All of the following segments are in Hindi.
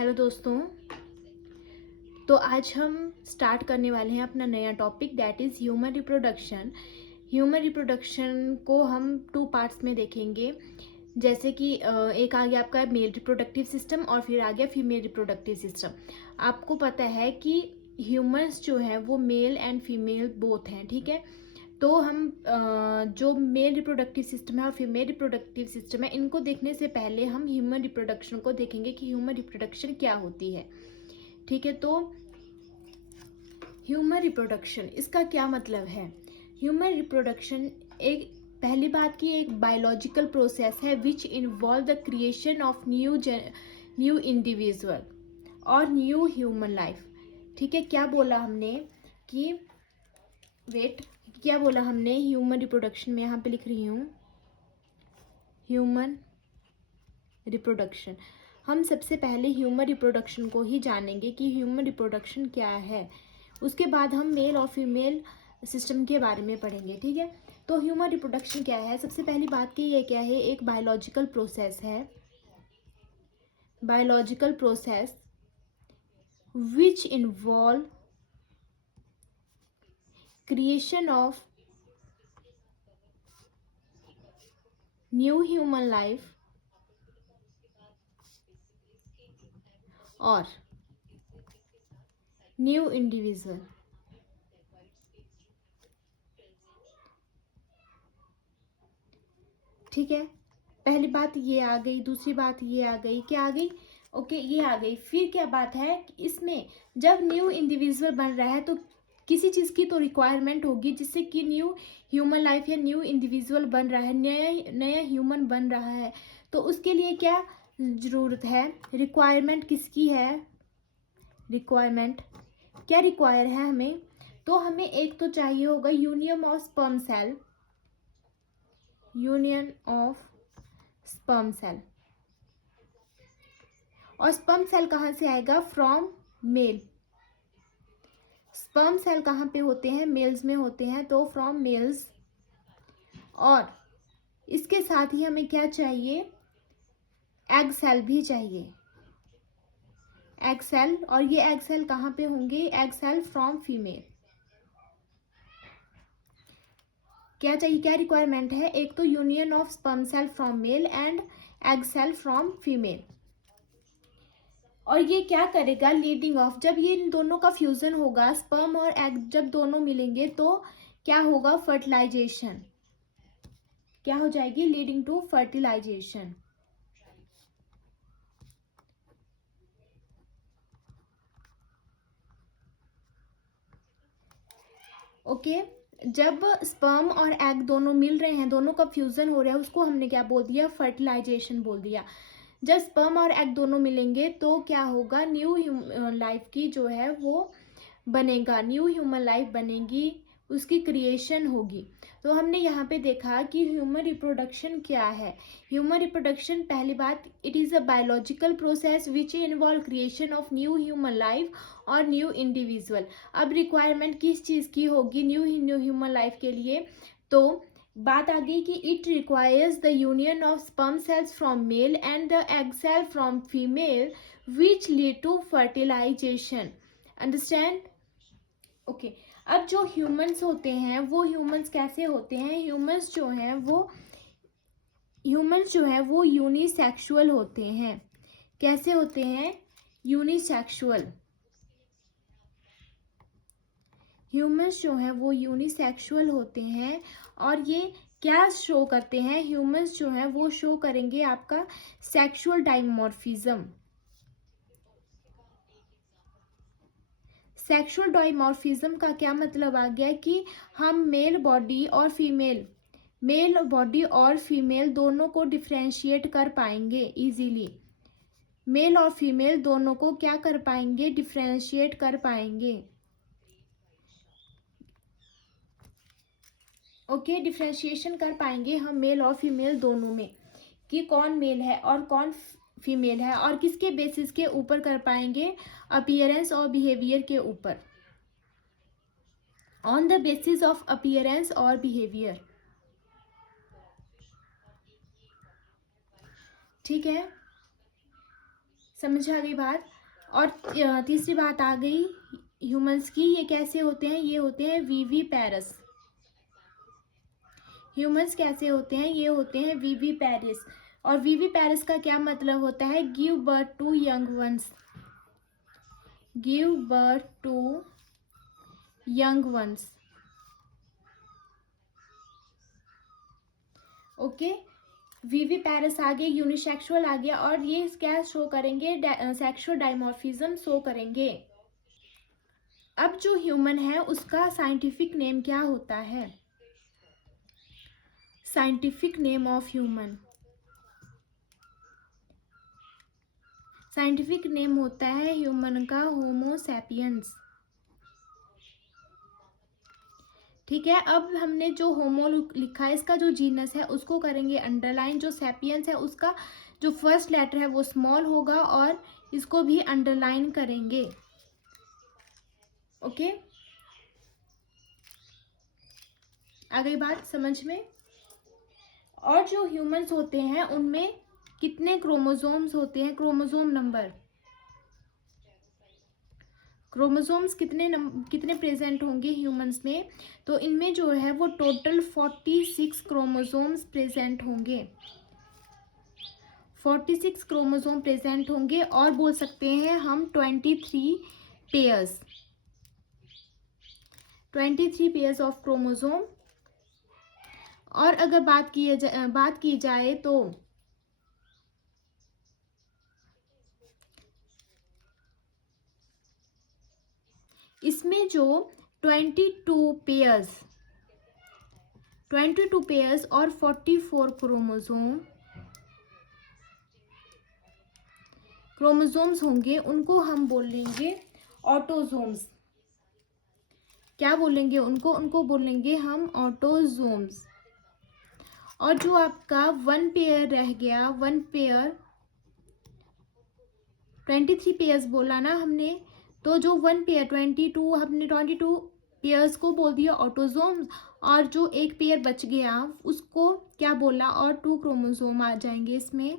हेलो दोस्तों। तो आज हम स्टार्ट करने वाले हैं अपना नया topic that is human reproduction. Human reproduction को हम टू पार्ट्स में देखेंगे। जैसे कि एक आ गया आपका मेल रिप्रोडक्टिव सिस्टम और फिर आ गया फीमेल रिप्रोडक्टिव सिस्टम। आपको पता है कि ह्यूमंस जो है वो मेल एंड फीमेल बोथ हैं, ठीक है। तो हम जो मेल रिप्रोडक्टिव सिस्टम है और फीमेल रिप्रोडक्टिव सिस्टम है, इनको देखने से पहले हम ह्यूमन रिप्रोडक्शन को देखेंगे कि ह्यूमन रिप्रोडक्शन क्या होती है, ठीक है। तो ह्यूमन रिप्रोडक्शन इसका क्या मतलब है? ह्यूमन रिप्रोडक्शन एक पहली बात की एक बायोलॉजिकल प्रोसेस है which involve the creation of new individual और न्यू ह्यूमन लाइफ, ठीक है। क्या बोला हमने कि वेट क्या बोला हमने ह्यूमन रिप्रोडक्शन में? यहाँ पे लिख रही हूँ ह्यूमन रिप्रोडक्शन। हम सबसे पहले ह्यूमन रिप्रोडक्शन को ही जानेंगे कि ह्यूमन रिप्रोडक्शन क्या है, उसके बाद हम मेल और फीमेल सिस्टम के बारे में पढ़ेंगे, ठीक है। तो ह्यूमन रिप्रोडक्शन क्या है? सबसे पहली बात की ये क्या है, एक बायोलॉजिकल प्रोसेस है, biological process which involve creation of new human life और न्यू इंडिविजुअल। ठीक है, पहली बात ये आ गई। दूसरी बात ये आ गई, क्या आ गई? ओके, ये आ गई। फिर क्या बात है कि इसमें जब न्यू इंडिविजुअल बन रहा है तो किसी चीज़ की तो रिक्वायरमेंट होगी जिससे कि न्यू ह्यूमन लाइफ या न्यू इंडिविजुअल बन रहा है, नया नया ह्यूमन बन रहा है। तो उसके लिए क्या ज़रूरत है? रिक्वायरमेंट किसकी है? रिक्वायरमेंट क्या रिक्वायर है हमें? तो हमें एक तो चाहिए होगा union of sperm cell, union of sperm cell. और स्पर्म सेल कहाँ से आएगा? From mail. स्पर्म सेल कहाँ पे होते हैं? मेल्स में होते हैं, तो फ्रॉम मेल्स। और इसके साथ ही हमें क्या चाहिए? एग सेल भी चाहिए, एग सेल। और ये एग सेल कहाँ पे होंगे? Egg cell from female. क्या चाहिए, क्या रिक्वायरमेंट है? एक तो union of sperm cell from male and egg cell from female. और ये क्या करेगा? लीडिंग ऑफ, जब ये इन दोनों का फ्यूजन होगा, स्पर्म और एग जब दोनों मिलेंगे तो क्या होगा? फर्टिलाइजेशन। क्या हो जाएगी? Leading to fertilisation. ओके, जब स्पर्म और एग दोनों मिल रहे हैं, दोनों का फ्यूजन हो रहा है, उसको हमने क्या बोल दिया? फर्टिलाइजेशन बोल दिया। जब स्पर्म और एग दोनों मिलेंगे तो क्या होगा? न्यू लाइफ की जो है वो बनेगा, न्यू ह्यूमन लाइफ बनेगी, उसकी क्रिएशन होगी। तो हमने यहाँ पे देखा कि ह्यूमन रिप्रोडक्शन क्या है। ह्यूमन रिप्रोडक्शन, पहली बात, it is a biological process which involve creation of new human life और न्यू इंडिविजुअल। अब रिक्वायरमेंट किस चीज़ की होगी न्यू ह्यूमन लाइफ के लिए? तो बात आ गई कि it requires the union of sperm cells from male and the egg cell from female which lead to fertilisation. Understand? Okay, अब जो ह्यूमंस होते हैं वो ह्यूमंस कैसे होते हैं? ह्यूमंस जो है वो यूनिसेक्सुअल होते हैं। कैसे होते हैं? यूनिसेक्सुअल। ह्यूमंस जो है वो यूनिसेक्सुअल होते हैं। और ये क्या शो करते हैं? ह्यूमंस जो है वो शो करेंगे आपका सेक्सुअल डाइमॉर्फिज्म। सेक्सुअल डाइमॉर्फिज्म का क्या मतलब आ गया कि हम मेल बॉडी और फीमेल दोनों को डिफ्रेंशिएट कर पाएंगे इजीली। मेल और फीमेल दोनों को क्या कर पाएंगे? डिफ्रेंशिएट कर पाएंगे। ओके, डिफ्रेंशिएशन कर पाएंगे हम मेल और फीमेल दोनों में कि कौन मेल है और कौन फीमेल है। और किसके बेसिस के ऊपर कर पाएंगे? अपीयरेंस और बिहेवियर के ऊपर, on the basis of appearance और बिहेवियर, ठीक है। समझ आ गई बात। और तीसरी बात आ गई ह्यूमंस की, ये कैसे होते हैं, ये होते हैं वीवी पैरस। ह्यूमंस कैसे होते हैं, ये होते हैं वीवी पैरिस। और वीवी पैरिस का क्या मतलब होता है, give birth to young ones, give birth to young ones. Okay, viviparous आ गया, यूनिसेक्सुअल आ गया, और ये क्या शो करेंगे, सेक्सुअल डायमॉर्फिज्म शो करेंगे। अब जो ह्यूमन है उसका साइंटिफिक नेम क्या होता है, scientific name of human, scientific name होता है ह्यूमन का होमो सैपियंस। ठीक है, अब हमने जो होमो लिखा है इसका जो जीनस है उसको करेंगे अंडरलाइन, जो सैपियंस है उसका जो फर्स्ट लेटर है वो स्मॉल होगा और इसको भी अंडरलाइन करेंगे। ओके, आ गई बात समझ में। और जो ह्यूमंस होते हैं उनमें कितने क्रोमोसोम्स होते हैं, क्रोमोसोम नंबर, क्रोमोसोम्स कितने प्रेजेंट होंगे ह्यूमंस में, तो इनमें जो है वो टोटल 46 क्रोमोसोम्स प्रेजेंट होंगे, 46 क्रोमोसोम प्रेजेंट होंगे। और बोल सकते हैं हम 23 पेयर्स, 23 पेयर्स ऑफ क्रोमोसोम। और अगर बात की जाए तो इसमें जो 22 पेयर्स और 44 क्रोमोसोम्स होंगे, उनको हम बोलेंगे ऑटोसोम्स। क्या बोलेंगे उनको बोलेंगे हम ऑटोसोम्स। और जो आपका 1 पेयर रह गया, 1 पेयर 23 पेयर्स बोला ना हमने, तो जो 1 पेयर 22 हमने 22 पेयर्स को बोल दिया ऑटोसोम्स, और जो एक पेयर बच गया उसको क्या बोला, और 2 क्रोमोसोम आ जाएंगे इसमें,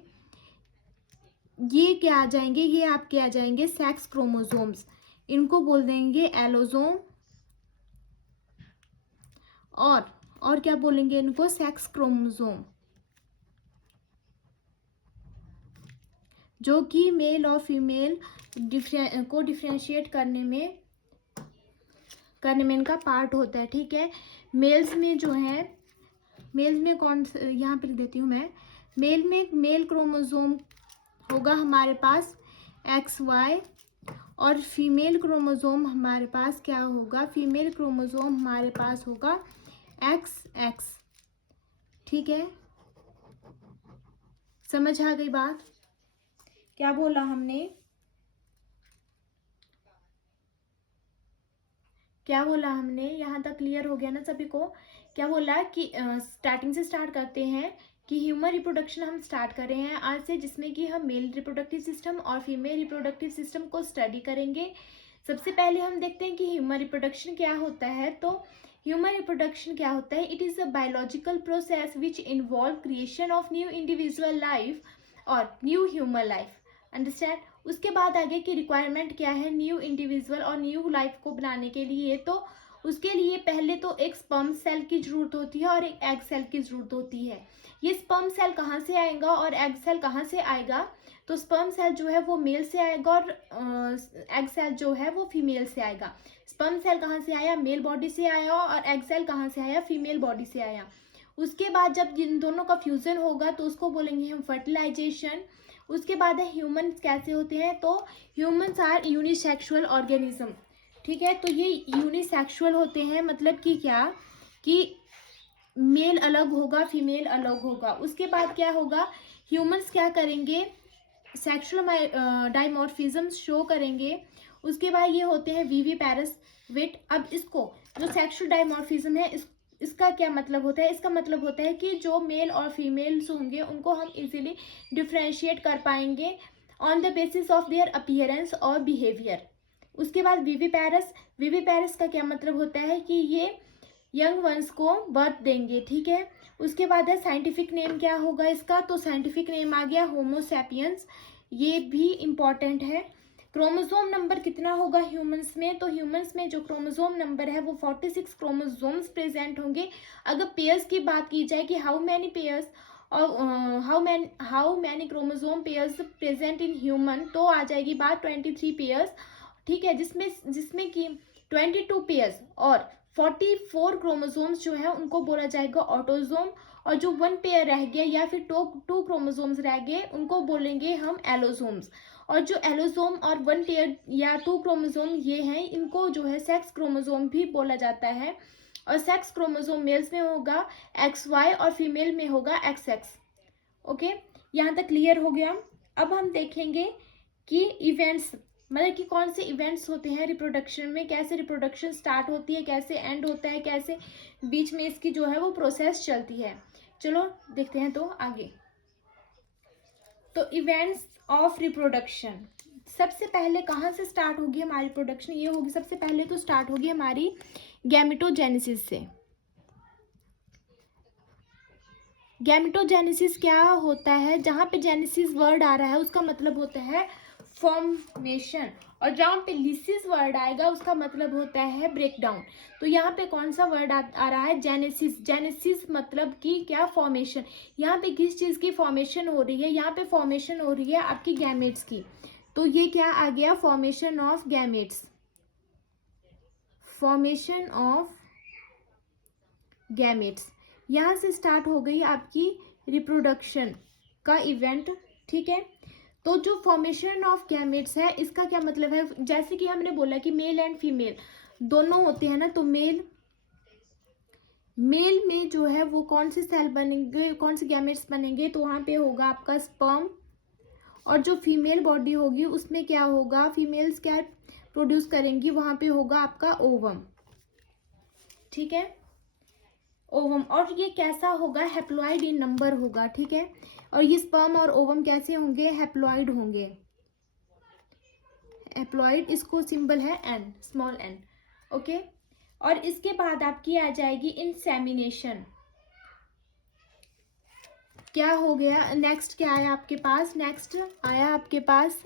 ये क्या आ जाएंगे, ये आपके आ जाएंगे सेक्स क्रोमोसोम्स, इनको बोल देंगे एलोसोम। और क्या बोलेंगे इनको, सेक्स क्रोमोसोम, जो कि मेल और फीमेल को डिफ्रेंशिएट करने में इनका पार्ट होता है। ठीक है, मेल्स में जो है, मेल्स में कौन सा, यहाँ पे लिख देती हूँ मैं, मेल में मेल क्रोमोसोम होगा हमारे पास XY, और फीमेल क्रोमोसोम हमारे पास क्या होगा, फीमेल क्रोमोसोम हमारे पास होगा XX। ठीक है, समझ आ गई बात, क्या बोला हमने, यहाँ तक क्लियर हो गया ना सभी को। क्या बोला कि स्टार्टिंग से स्टार्ट करते हैं कि ह्यूमन रिप्रोडक्शन हम स्टार्ट कर रहे हैं आज से, जिसमें कि हम मेल रिप्रोडक्टिव सिस्टम और फीमेल रिप्रोडक्टिव सिस्टम को स्टडी करेंगे। सबसे पहले हम देखते हैं कि ह्यूमन रिप्रोडक्शन क्या होता है। तो ह्यूमन रिप्रोडक्शन क्या होता है, it is a biological process which involve creation of new individual life और न्यू ह्यूमन लाइफ। अंडरस्टैंड। उसके बाद आगे की रिक्वायरमेंट क्या है, न्यू इंडिविजुअल और न्यू लाइफ को बनाने के लिए, तो उसके लिए पहले तो एक स्पर्म सेल की जरूरत होती है और एक एग सेल की जरूरत होती है। ये स्पर्म सेल कहाँ से आएगा और एग सेल कहाँ से आएगा, तो स्पर्म सेल जो है वो मेल से आएगा और एग सेल जो है वो फीमेल से आएगा। स्पर्म सेल कहाँ से आया, मेल बॉडी से आया, और एग सेल कहाँ से आया, फीमेल बॉडी से आया। उसके बाद जब इन दोनों का फ्यूजन होगा तो उसको बोलेंगे हम फर्टिलाइजेशन। उसके बाद है ह्यूमंस कैसे होते हैं, तो ह्यूमंस आर यूनिसेक्सुअल ऑर्गेनिज्म। ठीक है, तो ये यूनिसेक्सुअल होते हैं, मतलब कि क्या, कि मेल अलग होगा फीमेल अलग होगा। उसके बाद क्या होगा, ह्यूमंस क्या करेंगे, सेक्सुअल डाइमॉर्फिज्म शो करेंगे। उसके बाद ये होते हैं वीवी पैरस विट। अब इसको जो सेक्सुअल डाइमॉर्फिज्म है इसका क्या मतलब होता है, इसका मतलब होता है कि जो मेल और फीमेल्स होंगे उनको हम इजीली डिफ्रेंशिएट कर पाएंगे on the basis of their appearance और बिहेवियर। उसके बाद वीवी पैरस का क्या मतलब होता है कि ये यंग वंस को बर्थ देंगे। ठीक है, उसके बाद है साइंटिफिक नेम क्या होगा इसका, तो साइंटिफिक नेम आ गया होमो सैपियंस। ये भी इम्पॉर्टेंट है। क्रोमोसोम नंबर कितना होगा ह्यूमंस में, तो ह्यूमंस में जो क्रोमोसोम नंबर है वो 46 क्रोमोसोम्स प्रेजेंट होंगे। अगर पेयर्स की बात की जाए कि हाउ मैनी पेयर्स और how many chromosome pairs present in human, तो आ जाएगी बात 23 पेयर्स, ठीक है, जिसमें जिसमें कि 22 पेयर्स और 44 क्रोमोसोम्स जो है उनको बोला जाएगा ऑटोसोम, और जो 1 पेयर रह गया या फिर टू क्रोमोसोम्स रह गए उनको बोलेंगे हम एलोसोम्स। और जो एलोसोम और 1 पेयर या 2 क्रोमोसोम ये हैं, इनको जो है सेक्स क्रोमोसोम भी बोला जाता है। और सेक्स क्रोमोसोम मेल्स में होगा XY और फीमेल में होगा XX। ओके, यहाँ तक क्लियर हो गया। अब हम देखेंगे कि इवेंट्स, मतलब कि कौन से इवेंट्स होते हैं रिप्रोडक्शन में, कैसे रिप्रोडक्शन स्टार्ट होती है, कैसे एंड होता है, कैसे बीच में इसकी जो है वो प्रोसेस चलती है। चलो देखते हैं तो आगे। तो इवेंट्स ऑफ रिप्रोडक्शन, सबसे पहले कहाँ से स्टार्ट होगी हमारी प्रोडक्शन, ये होगी सबसे पहले तो स्टार्ट होगी हमारी गैमेटोजेनेसिस से। गैमेटोजेनेसिस क्या होता है, जहाँ पे जेनेसिस वर्ड आ रहा है उसका मतलब होता है फॉर्मेशन, और जहाँ पे लिसिस वर्ड आएगा उसका मतलब होता है ब्रेकडाउन। तो यहाँ पे कौन सा वर्ड आ रहा है, जेनेसिस। जेनेसिस मतलब कि क्या, फॉर्मेशन। यहाँ पे किस चीज़ की फॉर्मेशन हो रही है, यहाँ पे फॉर्मेशन हो रही है आपकी गैमेट्स की। तो ये क्या आ गया, formation of gametes, formation of gametes. यहाँ से स्टार्ट हो गई आपकी रिप्रोडक्शन का इवेंट, ठीक है। तो जो फॉर्मेशन ऑफ गैमेट्स है इसका क्या मतलब है, जैसे कि हमने बोला कि मेल एंड फीमेल दोनों होते हैं ना, तो मेल में जो है वो कौन से सेल बनेंगे, कौन से गैमेट्स बनेंगे, तो वहाँ पे होगा आपका स्पर्म, और जो फीमेल बॉडी होगी उसमें क्या होगा, फीमेल्स क्या प्रोड्यूस करेंगी, वहाँ पे होगा आपका ओवम, ठीक है, ओवम। और ये कैसा होगा, हैप्लॉइड इन नंबर होगा, ठीक है। और ये स्पर्म और ओवम कैसे होंगे, हैप्लॉइड होंगे, हैप्लॉइड, इसको सिंबल है एन, स्मॉल एन, ओके। और इसके बाद आपकी आ जाएगी इंसेमिनेशन। क्या हो गया, नेक्स्ट क्या आया आपके पास, नेक्स्ट आया आपके पास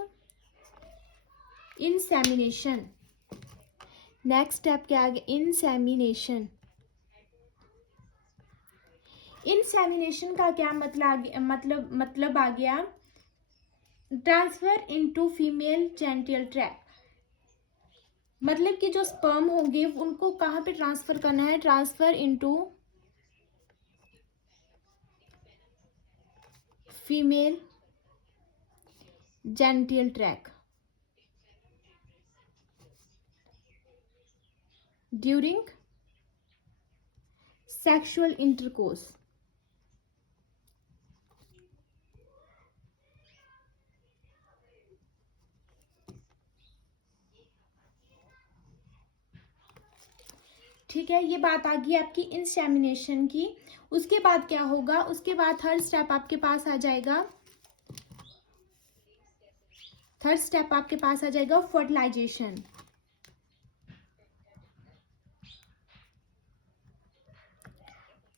इंसेमिनेशन। नेक्स्ट स्टेप क्या आ गया, इंसेमिनेशन। इंसेमिनेशन का क्या मतलब आ गया, transfer into female genital tract. मतलब कि जो स्पर्म होंगे उनको कहाँ पे ट्रांसफर करना है, transfer into female genital tract during sexual intercourse. ठीक है, ये बात आ गई आपकी इंसेमिनेशन की। उसके बाद क्या होगा, उसके बाद थर्ड स्टेप आपके पास आ जाएगा, थर्ड स्टेप आपके पास आ जाएगा फर्टिलाइजेशन।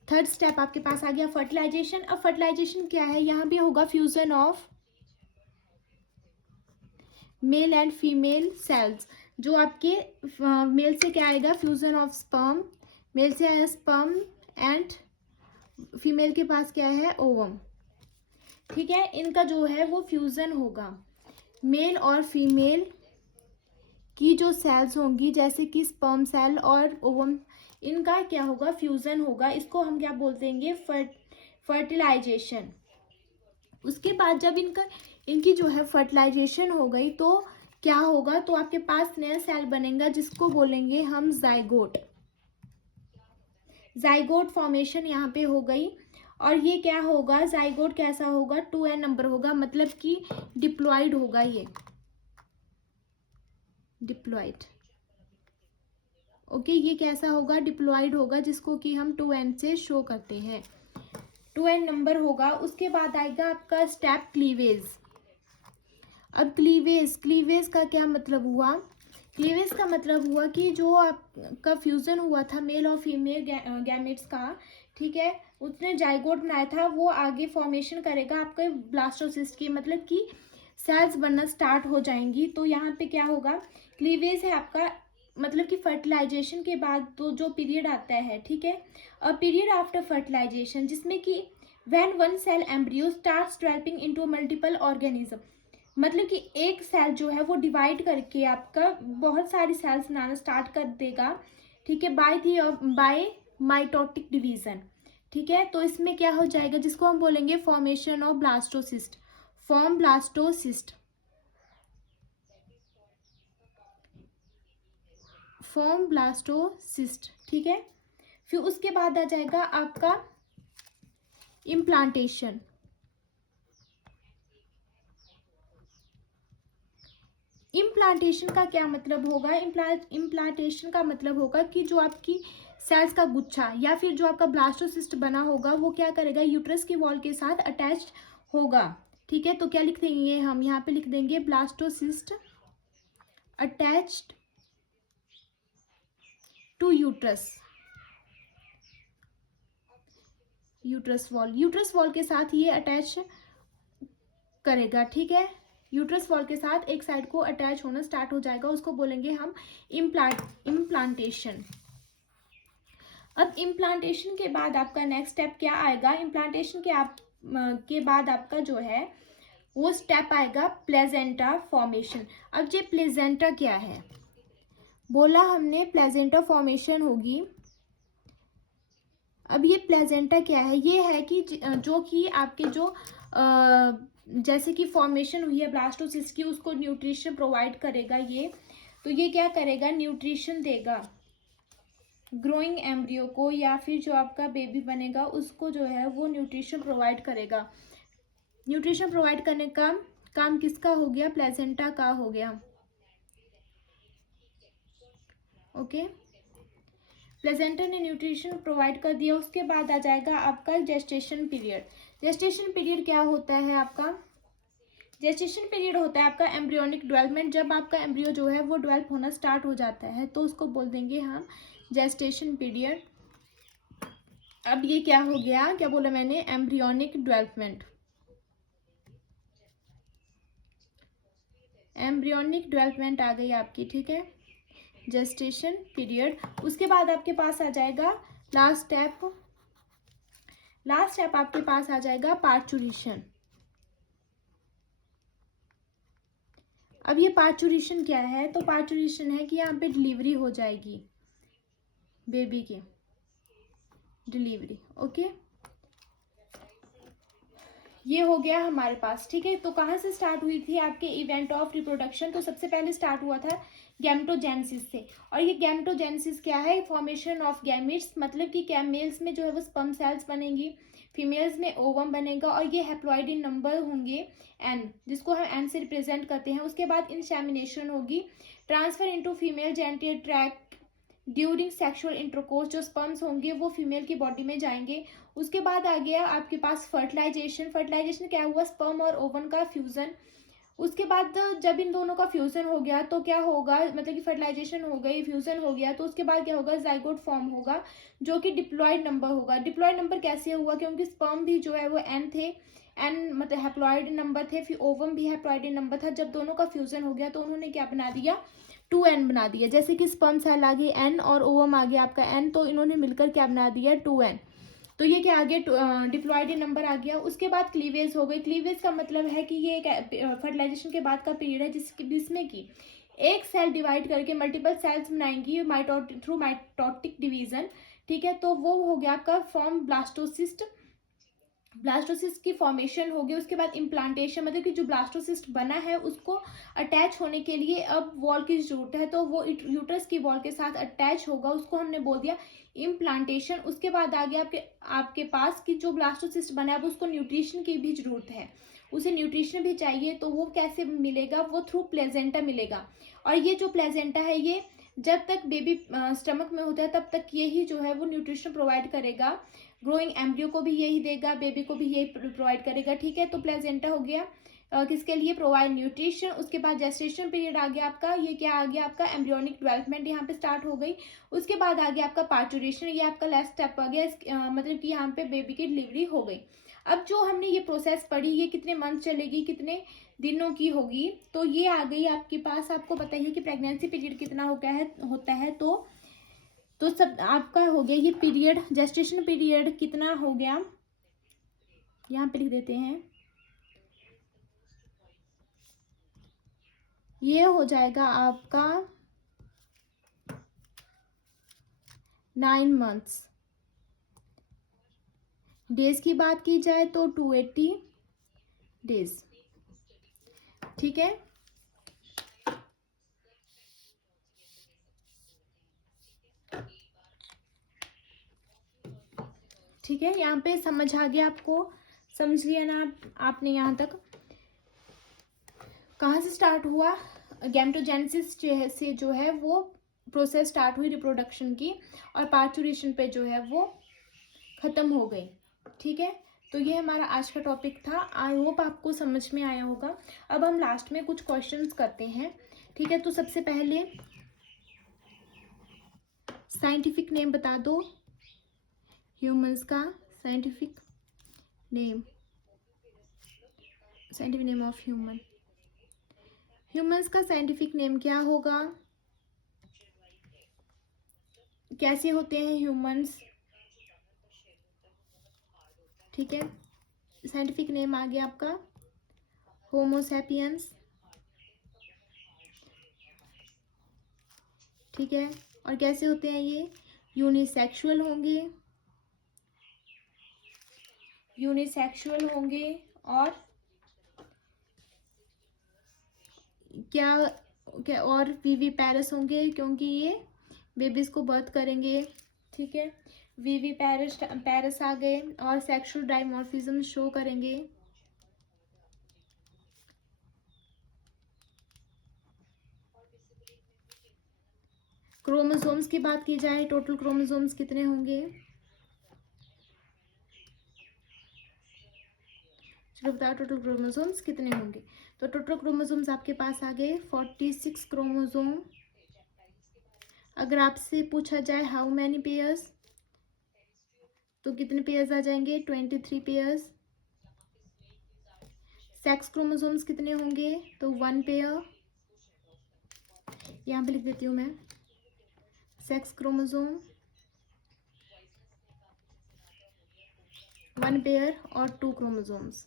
थर्ड स्टेप आपके पास आ गया फर्टिलाइजेशन। अब फर्टिलाइजेशन क्या है, यहाँ भी होगा fusion of male and female cells. जो आपके मेल से क्या आएगा, फ्यूजन ऑफ स्पर्म, मेल से आया स्पर्म, एंड फीमेल के पास क्या है, ओवम, ठीक है। इनका जो है वो फ्यूजन होगा, मेल और फीमेल की जो सेल्स होंगी जैसे कि स्पर्म सेल और ओवम, इनका क्या होगा, फ्यूजन होगा। इसको हम क्या बोलते हैं, फर्टिलाइजेशन। उसके बाद जब इनकी जो है फर्टिलाइजेशन हो गई तो क्या होगा, तो आपके पास नया सेल बनेगा जिसको बोलेंगे हम जाइगोट। जाइगोट फॉर्मेशन यहाँ पे हो गई। और ये क्या होगा, जाइगोट कैसा होगा, 2n नंबर होगा, मतलब कि डिप्लॉइड होगा, ये डिप्लॉइड, ओके। ये कैसा होगा, डिप्लॉइड होगा, जिसको कि हम 2n से शो करते हैं, 2n नंबर होगा। उसके बाद आएगा आपका स्टेप क्लीवेज। अब क्लीवेज का क्या मतलब हुआ, क्लीवेज का मतलब हुआ कि जो आपका फ्यूजन हुआ था मेल और फीमेल गैमेट्स का, ठीक है, उसने जाइगोट बनाया था, वो आगे फॉर्मेशन करेगा आपके ब्लास्टोसिस्ट की, मतलब कि सेल्स बनना स्टार्ट हो जाएंगी। तो यहाँ पे क्या होगा, क्लीवेज है आपका, मतलब कि फर्टिलाइजेशन के बाद तो जो पीरियड आता है, ठीक है, अ पीरियड आफ्टर फर्टिलाइजेशन, जिसमें कि when one cell embryo starts developing into multiple organism, मतलब कि एक सेल जो है वो डिवाइड करके आपका बहुत सारी सेल्स बनाना स्टार्ट कर देगा, ठीक है, बाय माइटोटिक डिवीजन, ठीक है। तो इसमें क्या हो जाएगा, जिसको हम बोलेंगे formation of blastocyst, form blastocyst, form blastocyst, ठीक है। फिर उसके बाद आ जाएगा आपका इम्प्लांटेशन। इम्प्लांटेशन का क्या मतलब होगा, इम्प्लांटेशन का मतलब होगा कि जो आपकी सेल्स का गुच्छा या फिर जो आपका ब्लास्टोसिस्ट बना होगा वो क्या करेगा, यूट्रस की वॉल के साथ अटैच होगा, ठीक है। तो क्या लिख देंगे हम, यहाँ पे लिख देंगे blastocyst attached to uterus, uterus wall के साथ ये अटैच करेगा, ठीक है। यूट्रस वॉल के साथ एक साइड को अटैच होना स्टार्ट हो जाएगा, उसको बोलेंगे हम इम्प्लांटेशन। अब इम्प्लांटेशन के बाद आपका नेक्स्ट स्टेप क्या आएगा, इम्प्लांटेशन के बाद आपका जो है वो स्टेप आएगा प्लेजेंटा फॉर्मेशन। अब ये प्लेजेंटा क्या है, बोला हमने प्लेजेंटा फॉर्मेशन होगी। अब ये प्लेजेंटा क्या है, ये है कि जो कि आपके जो जैसे कि फॉर्मेशन हुई है ब्लास्टोसिस्ट की, उसको न्यूट्रिशन प्रोवाइड करेगा ये। तो ये क्या करेगा, न्यूट्रिशन देगा ग्रोइंग एम्ब्रियो को, या फिर जो आपका बेबी बनेगा उसको जो है वो न्यूट्रिशन प्रोवाइड करेगा। न्यूट्रिशन प्रोवाइड करने का काम किसका हो गया, प्लेसेंटा का हो गया, ओके। प्लेसेंटा ने न्यूट्रिशन प्रोवाइड कर दिया। उसके बाद आ जाएगा आपका जेस्टेशन पीरियड। जेस्टेशन पीरियड क्या होता है आपका, जेस्टेशन पीरियड होता है आपका एम्ब्रियोनिक डेवलपमेंट। जब आपका एम्ब्रियो जो है वो डेवलप होना स्टार्ट हो जाता है तो उसको बोल देंगे हम जेस्टेशन पीरियड। अब ये क्या हो गया, क्या बोला मैंने, एम्ब्रियोनिक डेवलपमेंट, एम्ब्रियोनिक डेवलपमेंट आ गई आपकी, ठीक है, जेस्टेशन पीरियड। उसके बाद आपके पास आ जाएगा लास्ट स्टेप आपके पास आ जाएगा पार्चुरेशन। अब ये पार्चुरेशन क्या है, तो पार्चुरेशन है कि यहाँ पे डिलीवरी हो जाएगी, बेबी की डिलीवरी, ओके। ये हो गया हमारे पास, ठीक है। तो कहाँ से स्टार्ट हुई थी आपके इवेंट ऑफ रिप्रोडक्शन, तो सबसे पहले स्टार्ट हुआ था गैमेटोजेनेसिस से। और ये गैमेटोजेनेसिस क्या है, फॉर्मेशन ऑफ गैमेट्स, मतलब कि मेल्स में जो है वो स्पर्म सेल्स बनेंगी, फीमेल्स में ओवम बनेगा, और ये हैप्लॉइड इन नंबर होंगे एन, जिसको हम एन से रिप्रेजेंट करते हैं। उसके बाद इंसेमिनेशन होगी, transfer into female genital tract during sexual intercourse, जो स्पर्म्स होंगे वो फीमेल की बॉडी में जाएंगे। उसके बाद आ गया आपके पास फर्टिलाइजेशन। फर्टिलाइजेशन क्या हुआ, स्पर्म और ओवन का फ्यूजन। उसके बाद जब इन दोनों का फ्यूजन हो गया तो क्या होगा, मतलब कि फर्टिलाइजेशन हो गई, फ्यूजन हो गया, तो उसके बाद क्या होगा, जाइगोट फॉर्म होगा जो कि डिप्लॉयड नंबर होगा। डिप्लॉयड नंबर कैसे हुआ, क्योंकि स्पर्म भी जो है वो एन थे, एन मतलब हैप्लॉयड नंबर थे, फिर ओवम भी हैप्लॉयड नंबर था। जब दोनों का फ्यूजन हो गया तो उन्होंने क्या बना दिया, 2n बना दिया। जैसे कि स्पर्म सेल आ गई n और ओवम आ गया आपका n, तो इन्होंने मिलकर क्या बना दिया, 2n। तो ये क्या आ गया, डिप्लॉयड नंबर आ गया। उसके बाद क्लीवेज हो गई। क्लीवेज का मतलब है कि ये एक फर्टिलाइजेशन के बाद का पीरियड है जिसमें कि एक सेल डिवाइड करके मल्टीपल सेल्स बनाएंगी थ्रू माइटोटिक डिवीजन, ठीक है। तो वो हो गया आपका फॉर्म ब्लास्टोसिस्ट, ब्लास्टोसिस्ट की फॉर्मेशन होगी। उसके बाद इम्प्लांटेशन, मतलब कि जो ब्लास्टोसिस्ट बना है उसको अटैच होने के लिए अब वॉल की जरूरत है, तो वो यूट्रस की वॉल के साथ अटैच होगा, उसको हमने बोल दिया इम्प्लांटेशन। उसके बाद आ गया आपके पास कि जो ब्लास्टोसिस्ट बना है उसको न्यूट्रिशन की भी जरूरत है, उसे न्यूट्रिशन भी चाहिए। तो वो कैसे मिलेगा, वो थ्रू प्लेजेंटा मिलेगा। और ये जो प्लेजेंटा है ये जब तक बेबी स्टमक में होता है तब तक यही जो है वो न्यूट्रिशन प्रोवाइड करेगा, ग्रोइंग एम्ब्रियो को भी यही देगा, बेबी को भी यही प्रोवाइड करेगा, ठीक है। तो प्लेजेंटा हो गया किसके लिए, प्रोवाइड न्यूट्रिशन। उसके बाद जेस्टेशन पीरियड आ गया आपका, ये क्या आ गया आपका, एम्ब्रियोनिक डेवलपमेंट यहाँ पे स्टार्ट हो गई। उसके बाद आ गया आपका पार्चुरेशन, ये आपका लास्ट स्टेप आ गया, मतलब कि यहाँ पे बेबी की डिलीवरी हो गई। अब जो हमने ये प्रोसेस पढ़ी, ये कितने मंथ चलेगी, कितने दिनों की होगी। तो ये आ गई आपके पास। आपको पता है कि प्रेगनेंसी पीरियड कितना हो गया है होता है, तो सब आपका हो गया ये पीरियड। जेस्टेशन पीरियड कितना हो गया, यहाँ पे लिख देते हैं, ये हो जाएगा आपका 9 मंथ्स। डेज की बात की जाए तो 280 डेज। ठीक है, ठीक है, यहाँ पे समझ आ गया आपको, समझ लिया ना आपने यहाँ तक। कहाँ से स्टार्ट हुआ, गैमेटोजेनेसिस से जो है वो प्रोसेस स्टार्ट हुई रिप्रोडक्शन की, और पार्चुरेशन पे जो है वो खत्म हो गई। ठीक है, तो ये हमारा आज का टॉपिक था। आई होप आपको समझ में आया होगा। अब हम लास्ट में कुछ क्वेश्चंस करते हैं। ठीक है, तो सबसे पहले साइंटिफिक नेम बता दो ह्यूमंस का। Scientific name, scientific name of human. Humans का साइंटिफिक नेम क्या होगा, कैसे होते हैं ह्यूमंस। ठीक है, साइंटिफिक नेम आ गया आपका होमोसैपियंस। ठीक है, और कैसे होते हैं ये, यूनिसेक्सुअल होंगे, यूनिसेक्सुअल होंगे, और क्या क्या और वीवी पैरस होंगे, क्योंकि ये बेबीज को बर्थ करेंगे। ठीक है, वीवी पैरस आ गए, और सेक्सुअल डाइमॉर्फिज्म शो करेंगे। क्रोमोसोम्स की बात की जाए, टोटल क्रोमोसोम्स कितने होंगे, चलो बताओ टोटल क्रोमोसोम्स कितने होंगे। तो टोटल क्रोमोसोम्स आपके पास आ गए 46 क्रोमोसोम। अगर आपसे पूछा जाए हाउ मैनी पेयर्स, तो कितने पेयर्स आ जाएंगे, 23 पेयर्स। सेक्स क्रोमोसोम्स कितने होंगे, तो 1 पेयर। यहाँ पे लिख देती हूँ मैं, सेक्स क्रोमोसोम 1 पेयर और 2 क्रोमोसोम्स।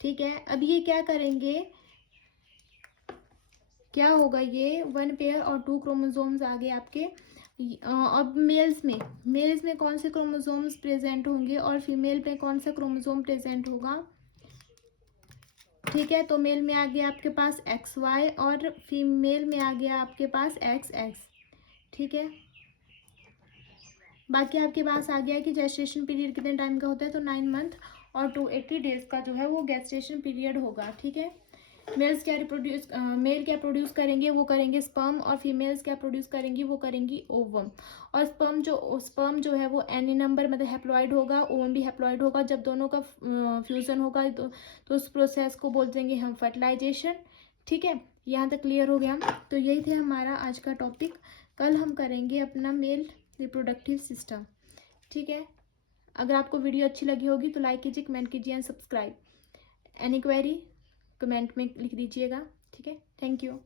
ठीक है, अब ये क्या करेंगे, क्या होगा, ये 1 पेयर और 2 क्रोमोसोम्स आ गए आपके। अब मेल्स में कौन से क्रोमोसोम्स प्रेजेंट होंगे, और फीमेल में कौन सा क्रोमोसोम प्रेजेंट होगा। ठीक है, तो मेल में आ गया आपके पास XY, और फीमेल में आ गया आपके पास XX। ठीक है, बाकी आपके पास आ गया कि जेस्टेशन पीरियड कितने टाइम का होता है, तो 9 मंथ और 280 डेज का जो है वो गेस्टेशन पीरियड होगा। ठीक है, मेल क्या प्रोड्यूस करेंगे, वो करेंगे स्पर्म, और फीमेल्स क्या प्रोड्यूस करेंगी, वो करेंगी ओवम। और स्पर्म जो है वो एनी नंबर मतलब हैप्लॉइड होगा, ओवम भी हैप्लॉइड होगा। जब दोनों का फ्यूजन होगा तो उस प्रोसेस को बोल देंगे हम फर्टिलाइजेशन। ठीक है, यहाँ तक क्लियर हो गया। तो यही थे हमारा आज का टॉपिक। कल हम करेंगे अपना मेल रिप्रोडक्टिव सिस्टम। ठीक है, अगर आपको वीडियो अच्छी लगी होगी तो लाइक कीजिए, कमेंट कीजिए and subscribe. Any query comment में लिख दीजिएगा। ठीक है, थैंक यू।